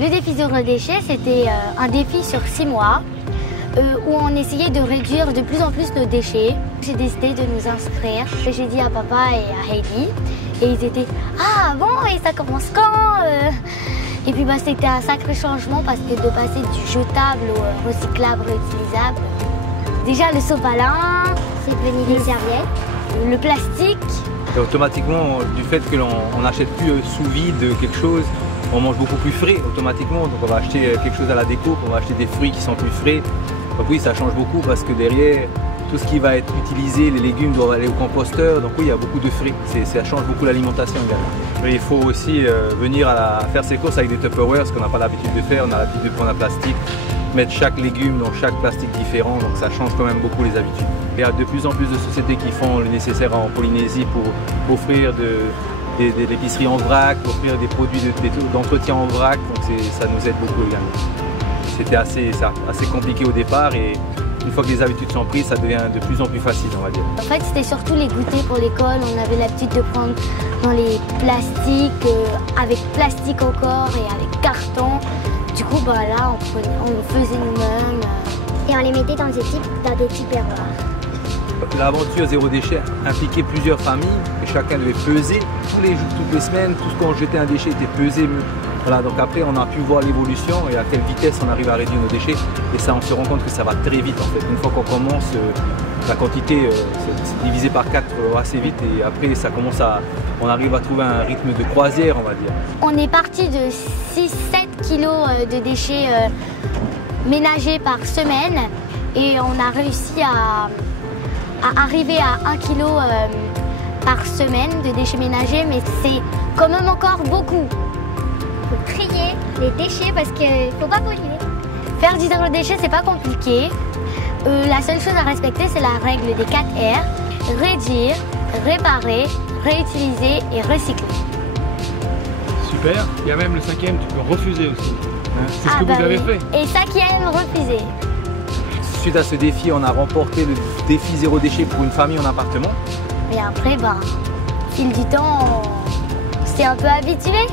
Le défi zéro déchet, c'était un défi sur 6 mois où on essayait de réduire de plus en plus nos déchets. J'ai décidé de nous inscrire. J'ai dit à papa et à Heidi et ils étaient « Ah bon, et ça commence quand ?» Et puis c'était un sacré changement parce que de passer du jetable au recyclable, réutilisable. Déjà le sopalin, c'est devenu des serviettes, le plastique. Et automatiquement, du fait que l'on n'achète plus sous vide quelque chose, on mange beaucoup plus frais automatiquement. Donc on va acheter quelque chose à la déco, on va acheter des fruits qui sont plus frais. Donc oui, ça change beaucoup parce que derrière, tout ce qui va être utilisé, les légumes doivent aller au composteur. Donc oui, il y a beaucoup de frais. Ça change beaucoup l'alimentation également. Mais il faut aussi venir à faire ses courses avec des Tupperware, ce qu'on n'a pas l'habitude de faire. On a l'habitude de prendre un plastique, mettre chaque légume dans chaque plastique différent. Donc ça change quand même beaucoup les habitudes. Il y a de plus en plus de sociétés qui font le nécessaire en Polynésie pour offrir de l'épicerie en vrac, pour offrir des produits d'entretien en vrac. Donc ça nous aide beaucoup également. C'était assez compliqué au départ et une fois que les habitudes sont prises, ça devient de plus en plus facile, on va dire. En fait, c'était surtout les goûters pour l'école. On avait l'habitude de prendre dans les plastiques, avec plastique encore et avec carton. Du coup, là, on le faisait nous-mêmes. Et on les mettait dans des tupperwares. L'aventure zéro déchet impliquait plusieurs familles et chacun devait peser toutes les semaines. Tout ce qu'on jetait un déchet était pesé. Voilà, donc après on a pu voir l'évolution et à quelle vitesse on arrive à réduire nos déchets. Et ça, on se rend compte que ça va très vite en fait. Une fois qu'on commence, la quantité c'est divisé par 4 assez vite et après on arrive à trouver un rythme de croisière, on va dire. On est parti de 6-7 kilos de déchets ménagers par semaine et on a réussi à arriver à 1 kg par semaine de déchets ménagers, mais c'est quand même encore beaucoup. Il faut trier les déchets parce qu'il ne faut pas polluer. Faire du zéro déchet, c'est pas compliqué. La seule chose à respecter, c'est la règle des 4 R. Réduire, réparer, réutiliser et recycler. Super. Il y a même le 5e, tu peux refuser aussi. C'est ce que vous avez fait. Et ça qui aime refuser. Suite à ce défi, on a remporté le défi zéro déchet pour une famille en appartement. Et après, au fil du temps, on s'est un peu habitué.